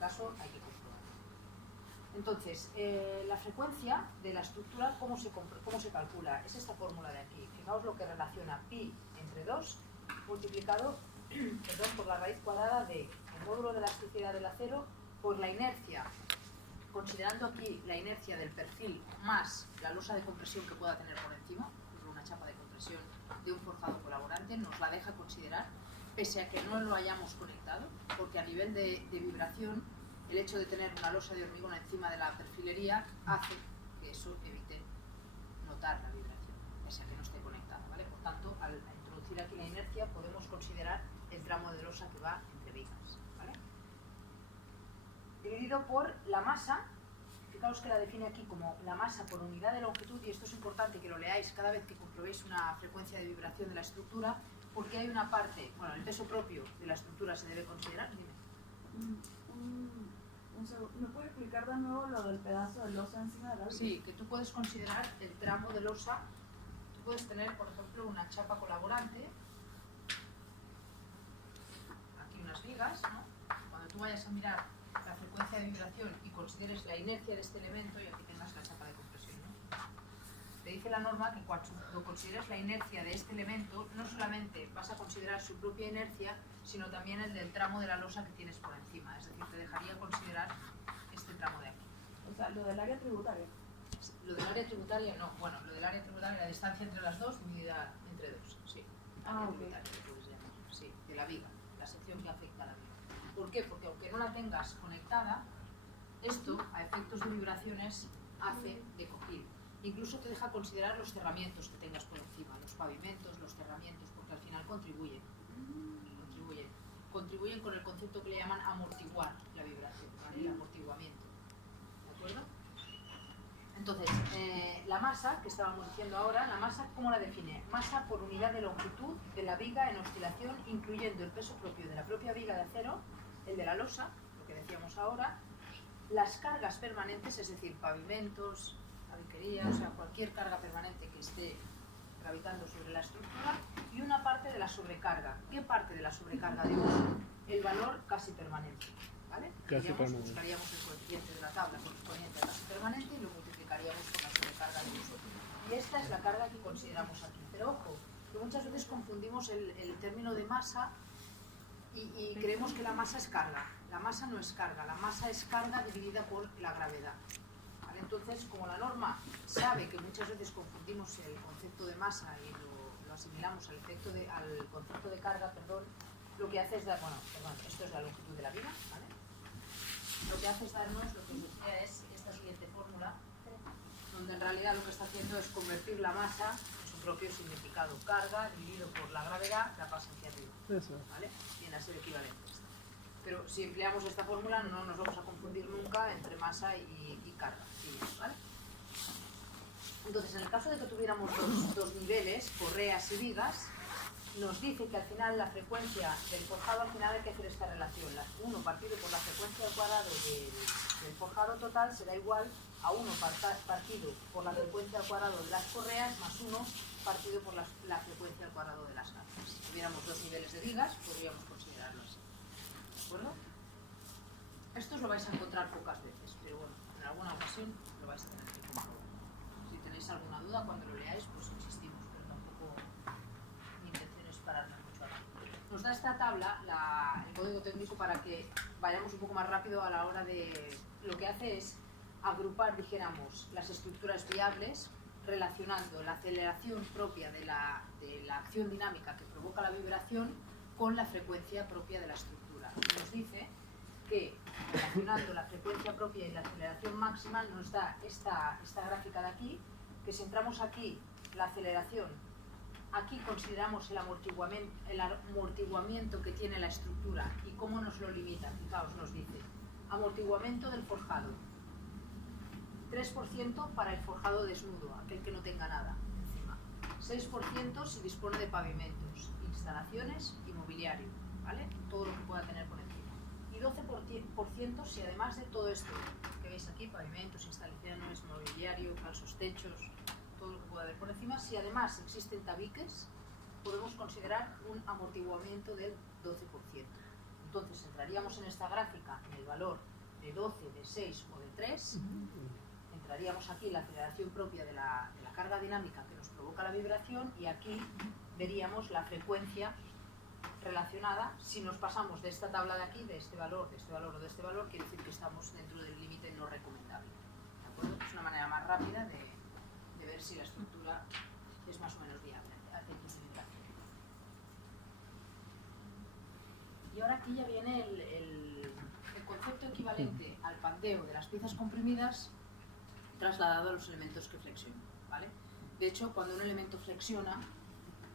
caso hay que comprobarlo. Entonces, la frecuencia de la estructura, ¿cómo se calcula? Es esta fórmula de aquí. Fijaos lo que relaciona pi entre 2 multiplicado por la raíz cuadrada de el módulo de elasticidad del acero por la inercia, considerando aquí la inercia del perfil más la losa de compresión que pueda tener por encima, una chapa de compresión de un forjado colaborante, nos la deja considerar, pese a que no lo hayamos conectado, porque a nivel de vibración, el hecho de tener una losa de hormigón encima de la perfilería hace que eso evite notar la vibración, pese a que no esté conectada, ¿vale? Por tanto, al introducir aquí la inercia, podemos considerar el tramo de losa que va entre vigas, ¿vale? Dividido por la masa. Fijaos que la define aquí como la masa por unidad de longitud, y esto es importante que lo leáis cada vez que comprobéis una frecuencia de vibración de la estructura, porque hay una parte, bueno, el peso propio de la estructura se debe considerar. Dime. Un segundo. ¿Me puedes explicar de nuevo lo del pedazo de losa encima de la viga? Sí, que tú puedes considerar el tramo de losa. Tú puedes tener, por ejemplo, una chapa colaborante, aquí unas vigas, ¿no? Cuando tú vayas a mirar la frecuencia de vibración y consideres la inercia de este elemento, y aquí tengas la chapa de compresión, ¿no? Te dice la norma que cuando consideres la inercia de este elemento, no solamente vas a considerar su propia inercia, sino también el del tramo de la losa que tienes por encima. Es decir, te dejaría considerar este tramo de aquí. O sea, lo del área tributaria. Lo del área tributaria no. Bueno, lo del área tributaria, la distancia entre las dos dividida entre 2, sí. Ah, ok. Tributaria, lo puedes llamar. Sí, de la viga, la sección que afecta a la viga. ¿Por qué? Porque aunque no la tengas conectada, esto, a efectos de vibraciones, hace de cojín. Incluso te deja considerar los cerramientos que tengas por encima, los pavimentos, los cerramientos, porque al final contribuyen con el concepto que le llaman amortiguar la vibración, ¿vale? El amortiguamiento. ¿De acuerdo? Entonces, la masa, que estábamos diciendo ahora, la masa, ¿cómo la define? Masa por unidad de longitud de la viga en oscilación, incluyendo el peso propio de la propia viga de acero, el de la losa, lo que decíamos ahora, las cargas permanentes, es decir, pavimentos, tabiquería, o sea, cualquier carga permanente que esté gravitando sobre la estructura, y una parte de la sobrecarga. ¿Qué parte de la sobrecarga de uso? El valor casi permanente, ¿vale? Buscaríamos el coeficiente de la tabla correspondiente a casi permanente y lo multiplicaríamos por la sobrecarga de uso. Y esta es la carga que consideramos aquí. Pero ojo, que muchas veces confundimos el término de masa y creemos que la masa es carga. La masa no es carga, la masa es carga dividida por la gravedad. ¿Vale? Entonces, como la norma sabe que muchas veces confundimos el concepto de masa y lo asimilamos al concepto de carga, lo que hace es dar, esto es la longitud de la viga, ¿vale? Lo que hace es darnos, lo que os decía es esta siguiente fórmula, donde en realidad lo que está haciendo es convertir la masa en su propio significado. Carga dividido por la gravedad la pasa hacia arriba, ¿vale? Viene a ser equivalente. Pero si empleamos esta fórmula no nos vamos a confundir nunca entre masa y carga, ¿vale? Entonces, en el caso de que tuviéramos dos niveles, correas y vigas, nos dice que al final la frecuencia del forjado, al final hay que hacer esta relación. 1 partido por la frecuencia al cuadrado del forjado total será igual a 1 partido por la frecuencia al cuadrado de las correas más 1 partido por la frecuencia al cuadrado de las cargas. Si tuviéramos dos niveles de vigas, podríamos considerarlo así. ¿De acuerdo? Esto os lo vais a encontrar pocas veces, pero bueno, en alguna ocasión lo vais a tener que comprobar. Si tenéis alguna duda cuando lo leáis, pues insistimos, pero tampoco mi intención es pararme mucho aquí. Nos da esta tabla, el código técnico, para que vayamos un poco más rápido a la hora de... Lo que hace es agrupar, dijéramos, las estructuras viables, relacionando la aceleración propia de la acción dinámica que provoca la vibración con la frecuencia propia de la estructura. Nos dice que, relacionando la frecuencia propia y la aceleración máxima, nos da esta gráfica de aquí, que si entramos aquí, la aceleración, aquí consideramos el amortiguamiento que tiene la estructura y cómo nos lo limita. Fijaos, nos dice, amortiguamiento del forjado, 3% para el forjado desnudo, aquel que no tenga nada encima, 6% si dispone de pavimentos, instalaciones y mobiliario, ¿vale? Todo lo que pueda tener por encima. Y 12% si además de todo esto que veis aquí, pavimentos, instalaciones, mobiliario, falsos techos, todo lo que pueda haber por encima, si además existen tabiques, podemos considerar un amortiguamiento del 12%. Entonces entraríamos en esta gráfica en el valor de 12, de 6 o de 3, entraríamos aquí en la aceleración propia de la carga dinámica que nos provoca la vibración, y aquí veríamos la frecuencia relacionada. Si nos pasamos de esta tabla de aquí, de este valor o de este valor, quiere decir que estamos dentro del límite no recomendable. ¿De acuerdo? Es una manera más rápida de ver si la estructura es más o menos viable a efectos de vibración. Y ahora aquí ya viene el concepto equivalente al pandeo de las piezas comprimidas trasladado a los elementos que flexionan, ¿vale? De hecho, cuando un elemento flexiona,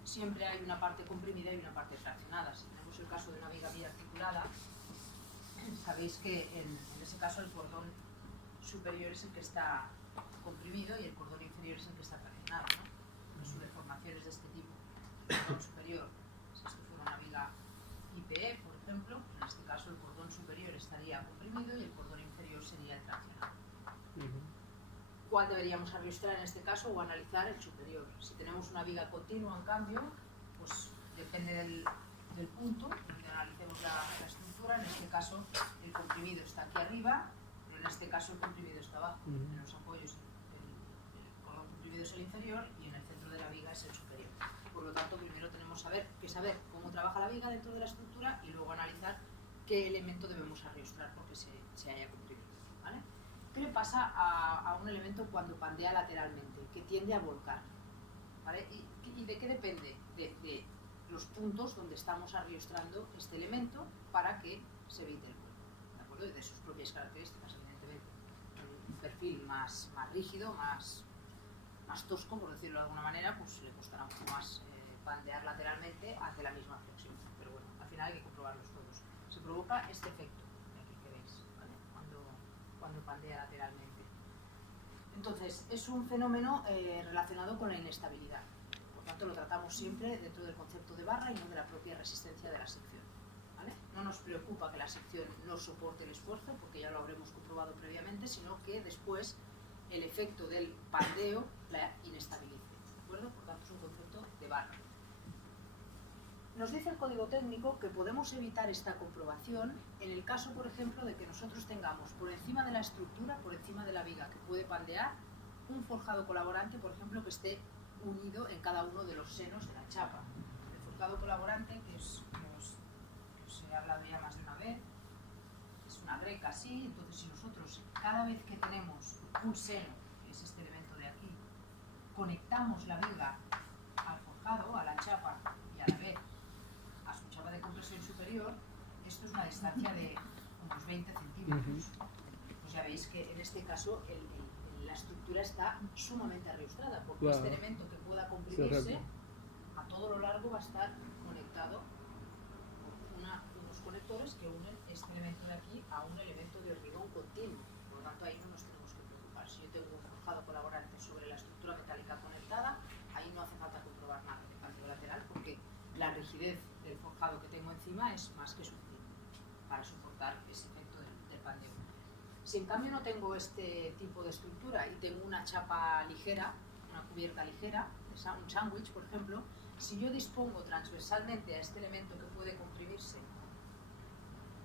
siempre hay una parte comprimida y una parte fraccionada. Si tenemos el caso de una viga biarticulada, sabéis que en ese caso el cordón superior es el que está comprimido y el cordón inferior es el que está fraccionado, ¿no? Su deformación es de este tipo. El cordón superior, si esto fuera una viga IPE, por ejemplo, en este caso el cordón superior estaría comprimido y el cordón inferior sería el fraccionado. ¿Cuál deberíamos arrastrar en este caso o analizar? El superior. Si tenemos una viga continua, en cambio, pues depende del punto donde analicemos la estructura. En este caso el comprimido está aquí arriba, pero en este caso el comprimido está abajo. En los apoyos el cordón comprimido es el inferior y en el centro de la viga es el superior. Por lo tanto, primero tenemos que saber cómo trabaja la viga dentro de la estructura y luego analizar qué elemento debemos arrastrar porque se haya comprimido, ¿vale? ¿Qué le pasa a un elemento cuando pandea lateralmente? Que tiende a volcar, ¿vale? ¿Y de qué depende? De los puntos donde estamos arriostrando este elemento para que se evite el vuelo, ¿de acuerdo? Y de sus propias características, evidentemente. Un perfil más rígido, más tosco, por decirlo de alguna manera, pues le costará un poco más pandear lateralmente hacia la misma flexión. Pero bueno, al final hay que comprobarlos todos. Se provoca este efecto de aquí que veis, ¿vale? Cuando pandea lateralmente. Entonces, es un fenómeno relacionado con la inestabilidad. Por tanto, lo tratamos siempre dentro del concepto de barra y no de la propia resistencia de la sección, ¿vale? No nos preocupa que la sección no soporte el esfuerzo, porque ya lo habremos comprobado previamente, sino que después el efecto del pandeo la inestabilice, ¿de acuerdo? Por tanto, es un concepto de barra. Nos dice el código técnico que podemos evitar esta comprobación en el caso, por ejemplo, de que nosotros tengamos por encima de la estructura, por encima de la viga que puede pandear, un forjado colaborante, por ejemplo, que esté unido en cada uno de los senos de la chapa. El forjado colaborante, que os he hablado ya más de una vez, es una greca así. Entonces, si nosotros cada vez que tenemos un seno, que es este elemento de aquí, conectamos la viga al forjado, a la chapa y a la vez a su chapa de compresión superior, esto es una distancia de unos 20 centímetros. Pues ya veis que en este caso la estructura está sumamente arriostrada, porque este elemento que pueda comprimirse a todo lo largo va a estar conectado por unos conectores que unen este elemento de aquí a un elemento de hormigón continuo. Por lo tanto, ahí no nos tenemos que preocupar. Si yo tengo un forjado colaborante sobre la estructura metálica conectada, ahí no hace falta comprobar nada de pandeo lateral, porque la rigidez del forjado que tengo encima es más que suficiente para soportar ese efecto del pandeo. Si en cambio no tengo este tipo de estructura y tengo una chapa ligera, una cubierta ligera, un sándwich, por ejemplo, si yo dispongo transversalmente a este elemento que puede comprimirse,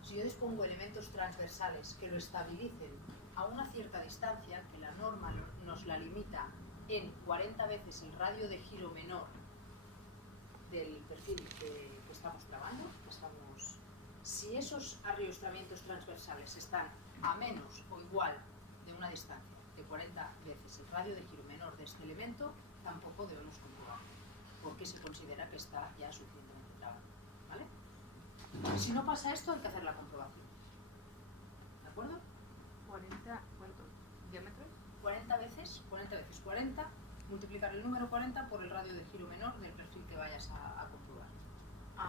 si yo dispongo elementos transversales que lo estabilicen a una cierta distancia, que la norma nos la limita en 40 veces el radio de giro menor del perfil que estamos trabajando, si esos arriostramientos transversales están a menos o igual de una distancia de 40 veces el radio de giro menor de este elemento, tampoco debemos comprobarlo, porque se considera que está ya suficientemente trabado, ¿vale? Si no pasa esto, hay que hacer la comprobación, ¿de acuerdo? 40, ¿cuánto? ¿Diámetro? 40 veces 40, multiplicar el número 40 por el radio de giro menor del perfil que vayas a comprobar.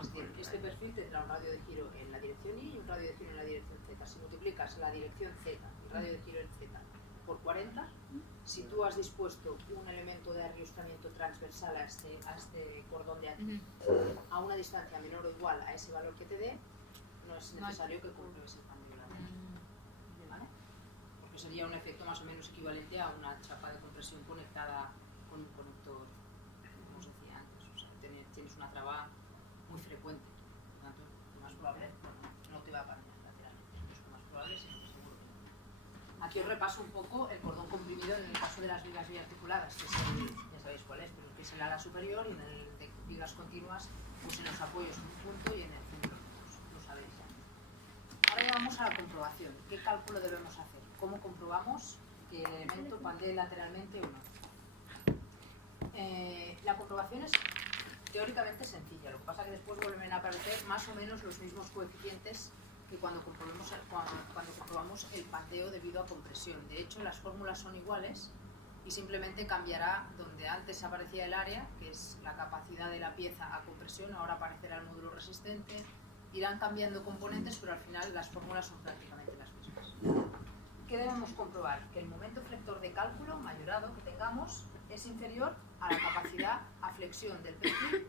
Es decir, este perfil tendrá un radio de giro en la dirección Y y un radio de giro en la dirección Z. Si multiplicas la dirección Z, el radio de giro en Z, por 40, si tú has dispuesto un elemento de arriostramiento transversal a este cordón de aquí, a una distancia menor o igual a ese valor que te dé, no es necesario que compruebes el cambio lateral, ¿vale? Porque sería un efecto más o menos equivalente a una chapa de compresión conectada con un conector, como os decía antes. O sea, tienes una traba muy frecuente, por lo tanto, lo más probable, no te va a pandear lateralmente. Es lo más probable, sí, seguro. Aquí os repaso un poco el cordón comprimido en el caso de las vigas biarticuladas, que es el, ya sabéis cuál es, pero que es el ala superior, y en el de vigas continuas, pues en los apoyos en un punto y en el centro, pues, lo sabéis ya. Ahora ya vamos a la comprobación. ¿Qué cálculo debemos hacer? ¿Cómo comprobamos que el elemento pandee lateralmente o no? La comprobación es teóricamente sencilla, lo que pasa es que después vuelven a aparecer más o menos los mismos coeficientes que cuando comprobamos el pandeo debido a compresión. De hecho, las fórmulas son iguales y simplemente cambiará donde antes aparecía el área, que es la capacidad de la pieza a compresión, ahora aparecerá el módulo resistente. Irán cambiando componentes, pero al final las fórmulas son prácticamente las mismas. ¿Qué debemos comprobar? Que el momento flector de cálculo mayorado que tengamos es inferior a la capacidad a flexión del perfil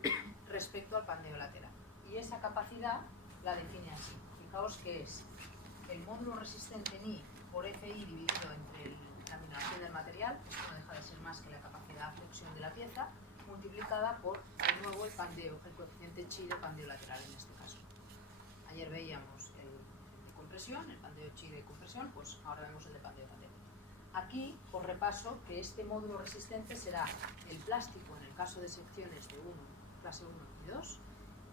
respecto al pandeo lateral. Y esa capacidad la define así. Fijaos que es el módulo resistente Ni por Fi dividido entre la mineración del material, que no deja de ser más que la capacidad a flexión de la pieza, multiplicada por, de nuevo, el pandeo, el coeficiente chi de pandeo lateral en este caso. Ayer veíamos el de compresión, el pandeo chi de compresión, pues ahora vemos el de pandeo lateral. Aquí os repaso que este módulo resistente será el plástico en el caso de secciones de clase 1 y 2,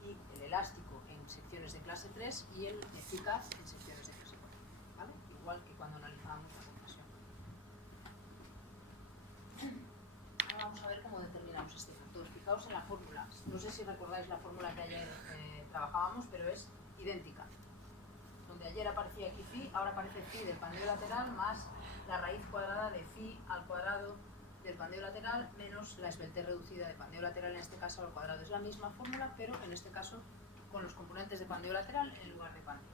y el elástico en secciones de clase 3 y el eficaz en secciones de clase 4, ¿vale? Igual que cuando analizábamos la compresión. Ahora vamos a ver cómo determinamos este factor. Fijaos en la fórmula. No sé si recordáis la fórmula que ayer trabajábamos, pero es idéntica. Donde ayer aparecía aquí phi, ahora aparece phi del pandeo lateral más la raíz cuadrada de phi al cuadrado del pandeo lateral menos la esbeltez reducida de pandeo lateral, en este caso al cuadrado. Es la misma fórmula, pero en este caso con los componentes de pandeo lateral en lugar de pandeo.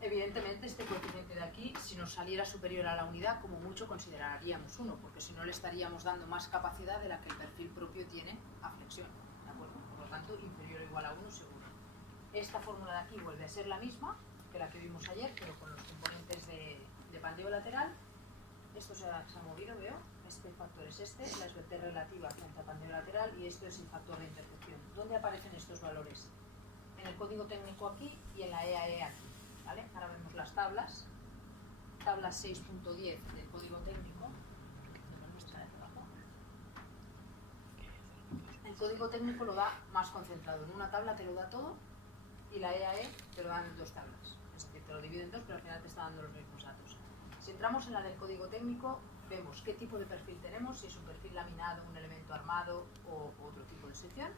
Evidentemente este coeficiente de aquí, si nos saliera superior a la unidad, como mucho consideraríamos 1, porque si no le estaríamos dando más capacidad de la que el perfil propio tiene a flexión, ¿de acuerdo? Por lo tanto, inferior o igual a 1 seguro. Esta fórmula de aquí vuelve a ser la misma que la que vimos ayer, pero con los componentes de pandeo lateral. Esto se ha movido, veo. Este factor es este, la esbeltez relativa frente a pandeo lateral, y esto es el factor de intercepción. ¿Dónde aparecen estos valores? En el código técnico aquí y en la EAE aquí, ¿vale? Ahora vemos las tablas. Tabla 6.10 del código técnico. El código técnico lo da más concentrado. En una tabla te lo da todo y la EAE te lo dan en 2 tablas. Es decir, te lo divide en 2, pero al final te está dando los mismos datos. Si entramos en la del código técnico, vemos qué tipo de perfil tenemos, si es un perfil laminado, un elemento armado o otro tipo de sección.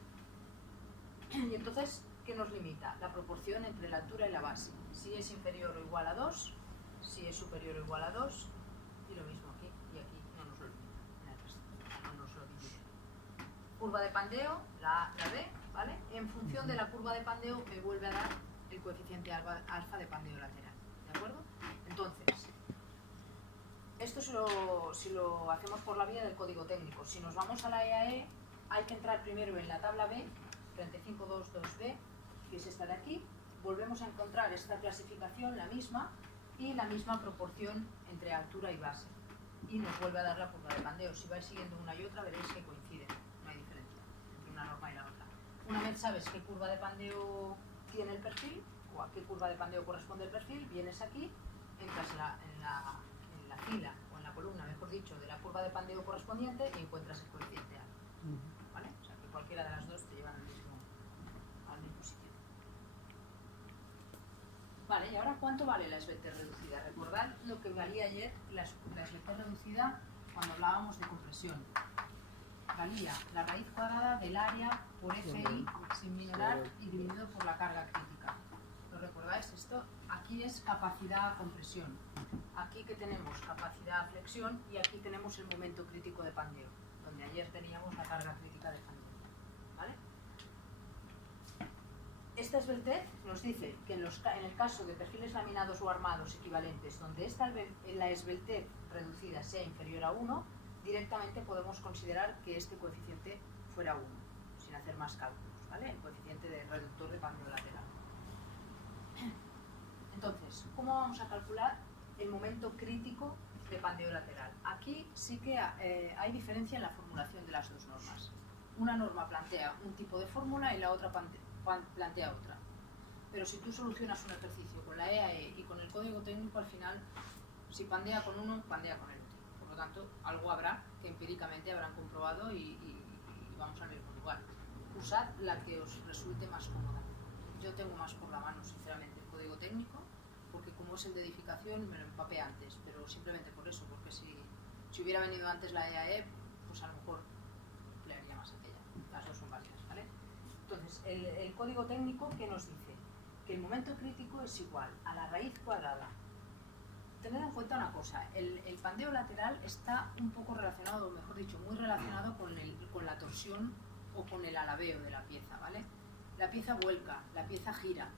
Y entonces, ¿qué nos limita? La proporción entre la altura y la base. Si es inferior o igual a 2, si es superior o igual a 2, y lo mismo aquí, y aquí no nos lo limita, en el resto, no nos lo divide. Curva de pandeo, la B, ¿vale? En función de la curva de pandeo me vuelve a dar el coeficiente alfa de pandeo lateral, ¿de acuerdo? Entonces, esto si lo hacemos por la vía del código técnico. Si nos vamos a la EAE, hay que entrar primero en la tabla B, 3522B, que es esta de aquí. Volvemos a encontrar esta clasificación, la misma, y la misma proporción entre altura y base. Y nos vuelve a dar la curva de pandeo. Si vais siguiendo una y otra, veréis que coinciden, no hay diferencia entre una norma y la otra. Una vez sabes qué curva de pandeo tiene el perfil, o a qué curva de pandeo corresponde el perfil, vienes aquí, entras en la fila o en la columna, mejor dicho, de la curva de pandeo correspondiente y encuentras el coeficiente A. ¿Vale? O sea que cualquiera de las dos te llevan al mismo sitio. Vale, y ahora ¿cuánto vale la esbeltez reducida? Recordad lo que valía ayer la esbeltez reducida cuando hablábamos de compresión. Valía la raíz cuadrada del área por Fi sin minorar y dividido por la carga crítica. ¿Lo recordáis esto? Aquí es capacidad a compresión. Aquí que tenemos capacidad a flexión y aquí tenemos el momento crítico de pandeo, donde ayer teníamos la carga crítica de pandeo. ¿Vale? Esta esbeltez nos dice que en el caso de perfiles laminados o armados equivalentes, donde la esbeltez reducida sea inferior a 1, directamente podemos considerar que este coeficiente fuera 1, sin hacer más cálculos, ¿vale? El coeficiente de reductor de pandeo lateral. Entonces, ¿cómo vamos a calcular el momento crítico de pandeo lateral? Aquí sí que hay diferencia en la formulación de las dos normas. Una norma plantea un tipo de fórmula y la otra plantea otra. pero si tú solucionas un ejercicio con la EAE y con el código técnico, al final, si pandea con uno, pandea con el otro. Por lo tanto, algo habrá que empíricamente habrán comprobado y vamos al mismo lugar. Usad la que os resulte más cómoda. Yo tengo más por la mano, sinceramente, el código técnico, porque como es el de edificación me lo empapé antes, pero simplemente por eso, porque si hubiera venido antes la EAE, pues a lo mejor emplearía más aquella. Las dos son válidas, ¿vale? Entonces, el código técnico, ¿qué nos dice? Que el momento crítico es igual a la raíz cuadrada. Tened en cuenta una cosa, el pandeo lateral está un poco relacionado, o mejor dicho, muy relacionado con la torsión o con el alabeo de la pieza, ¿vale? La pieza vuelca, la pieza gira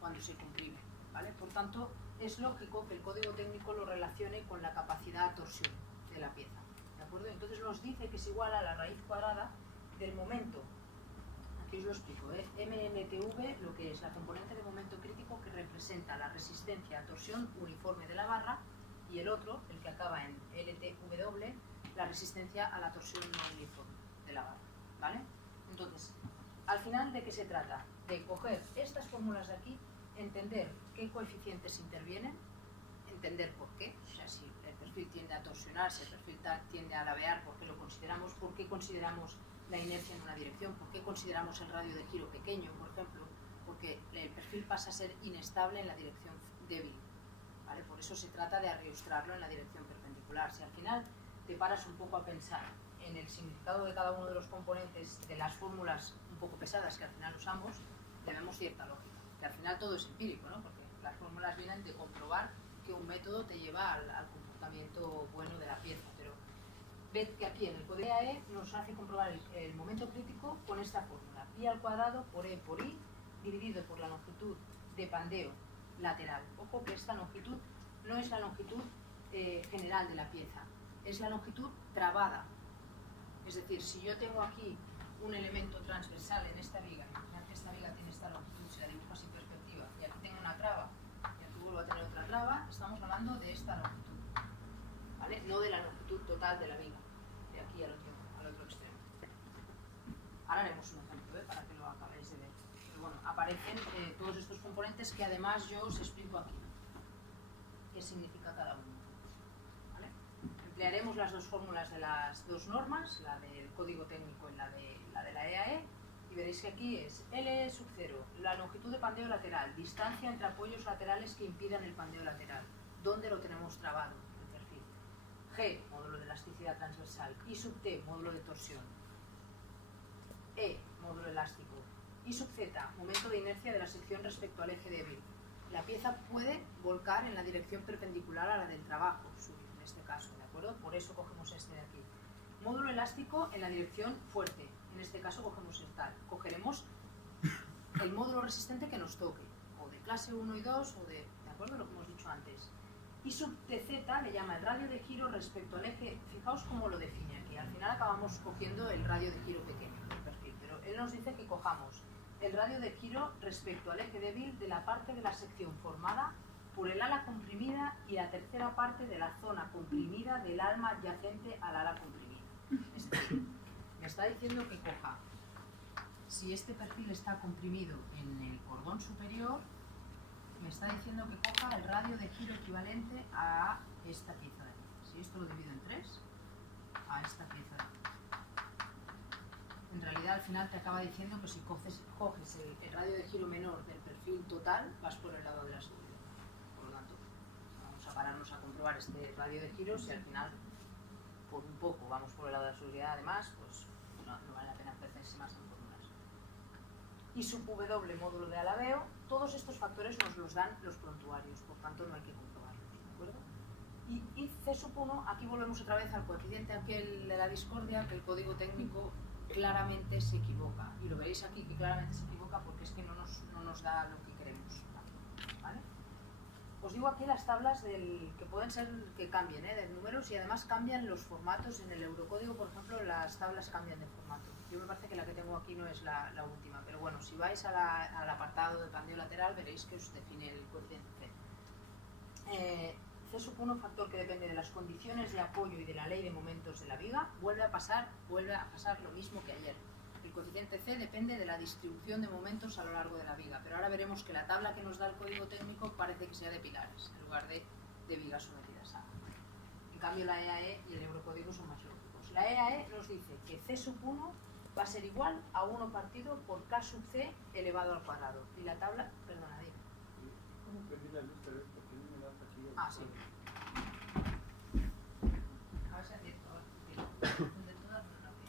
cuando se comprime, ¿vale? Por tanto, es lógico que el código técnico lo relacione con la capacidad de torsión de la pieza, ¿de acuerdo? Entonces nos dice que es igual a la raíz cuadrada del momento. Aquí os lo explico, MMTV, lo que es la componente de momento crítico que representa la resistencia a torsión uniforme de la barra, y el otro, el que acaba en LTW, la resistencia a la torsión no uniforme de la barra, ¿vale? Entonces, al final, ¿de qué se trata? De coger estas fórmulas de aquí, entender qué coeficientes intervienen, entender por qué, o sea, si el perfil tiende a torsionar, si el perfil tiende a alabear, por qué lo consideramos, por qué consideramos la inercia en una dirección, por qué consideramos el radio de giro pequeño, por ejemplo, porque el perfil pasa a ser inestable en la dirección débil, ¿vale? Por eso se trata de arriostrarlo en la dirección perpendicular. Si al final te paras un poco a pensar en el significado de cada uno de los componentes de las fórmulas un poco pesadas que al final usamos, le vemos cierta lógica, que al final todo es empírico, ¿no? Porque las fórmulas vienen de comprobar que un método te lleva al comportamiento bueno de la pieza, pero ved que aquí en el código EAE nos hace comprobar el momento crítico con esta fórmula, pi al cuadrado por E por I dividido por la longitud de pandeo lateral. Ojo que esta longitud no es la longitud general de la pieza, es la longitud trabada. Es decir, si yo tengo aquí un elemento transversal en esta viga, imaginad que esta viga tiene esta longitud, si la dibujo sin perspectiva, y aquí tengo una traba, y aquí vuelvo a tener otra traba, estamos hablando de esta longitud, ¿vale? No de la longitud total de la viga, de aquí al otro extremo. Ahora haremos un ejemplo, para que lo acabéis de ver. Pero bueno, aparecen todos estos componentes que además yo os explico aquí. ¿Qué significa cada uno? ¿Vale? Emplearemos las dos fórmulas de las dos normas, la del código técnico y la de la EAE, y veréis que aquí es L sub 0, la longitud de pandeo lateral, distancia entre apoyos laterales que impidan el pandeo lateral. ¿Dónde lo tenemos trabado? El perfil. G, módulo de elasticidad transversal. I sub T, módulo de torsión. E, módulo elástico. I sub Z, momento de inercia de la sección respecto al eje débil. La pieza puede volcar en la dirección perpendicular a la del trabajo, subir en este caso, ¿de acuerdo? Por eso cogemos este de aquí. Módulo elástico en la dirección fuerte, en este caso cogemos el tal. Cogeremos el módulo resistente que nos toque, o de clase 1 y 2, o ¿de acuerdo? Lo que hemos dicho antes. I sub TZ le llama el radio de giro respecto al eje. Fijaos cómo lo define aquí. Al final acabamos cogiendo el radio de giro pequeño del perfil, pero él nos dice que cojamos el radio de giro respecto al eje débil de la parte de la sección formada por el ala comprimida y la tercera parte de la zona comprimida del alma adyacente al ala comprimida. Es decir, me está diciendo que coja, si este perfil está comprimido en el cordón superior, me está diciendo que coja el radio de giro equivalente a esta pieza de aquí. Si esto lo divido en 3, a esta pieza de aquí. En realidad al final te acaba diciendo que si coges el radio de giro menor del perfil total, vas por el lado de la seguridad. Por lo tanto, vamos a pararnos a comprobar este radio de giros y al final, por un poco, vamos por el lado de la seguridad. Además, pues no vale la pena perderse más en fórmulas. Y sub W, módulo de alabeo, todos estos factores nos los dan los prontuarios, por tanto no hay que comprobarlos, ¿de acuerdo? Y C sub 1, aquí volvemos otra vez al coeficiente aquel de la discordia, que el código técnico claramente se equivoca, y lo veréis aquí que claramente se equivoca porque es que no nos da lo que queremos, ¿vale? Os digo aquí las tablas que pueden ser que cambien, de números, y además cambian los formatos. En el Eurocódigo, por ejemplo, las tablas cambian de formato. Yo me parece que la que tengo aquí no es la última, pero bueno, si vais al apartado de pandeo lateral veréis que os define el coeficiente C. C sub 1, factor que depende de las condiciones de apoyo y de la ley de momentos de la viga, vuelve a pasar lo mismo que ayer. El el cociente C depende de la distribución de momentos a lo largo de la viga, pero ahora veremos que la tabla que nos da el código técnico parece que sea de pilares, en lugar de vigas sometidas a. En cambio la EAE y el eurocódigo son más lógicos. La EAE nos dice que C sub 1 va a ser igual a 1 partido por K sub C elevado al cuadrado. Y la tabla, perdona, dime. ¿Cómo prendí la luz? Pero esto que no me da fatiga. Ah, sí. A ver si acierto, a ver, de todas no lo veo.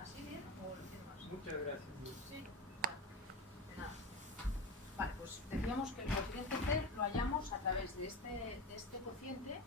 ¿Así bien o lo quiero más? Muchas gracias. Sí. De nada. Vale, pues decíamos que el cociente C lo hallamos a través de este cociente